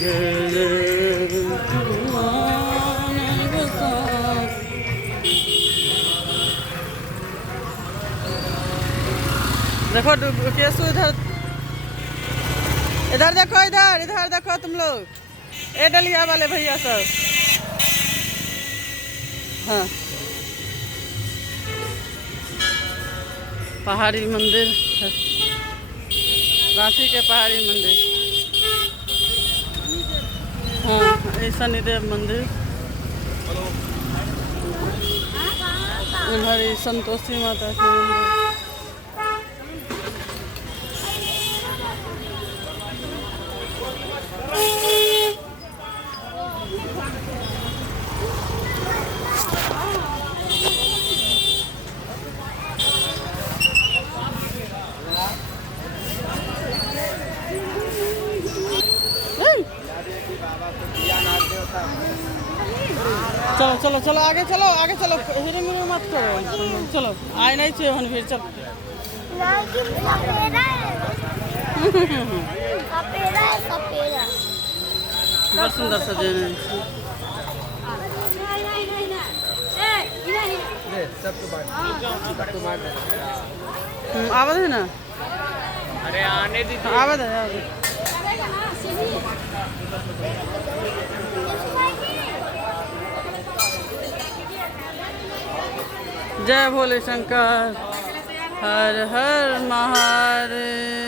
जय जय भगवान बसात। देखो केसु इधर इधर देखो, इधर इधर देखो तुम लोग, ए डलिया वाले भैया सब। हाँ, पहाड़ी मंदिर, रांची के पहाड़ी मंदिर। हाँ, ये शनिदेव मंदिर। इधर ही संतोषी माता के मंदिर। चलो चलो चलो आगे चलो, आगे चलो, हीरो मीरो मत करो, चलो आए नहीं चाहिए हम फिर चल। बहुत सुंदर सजे आवाज है ना। अरे आने दी आवाज है। जय भोले शंकर, हर हर महादेव।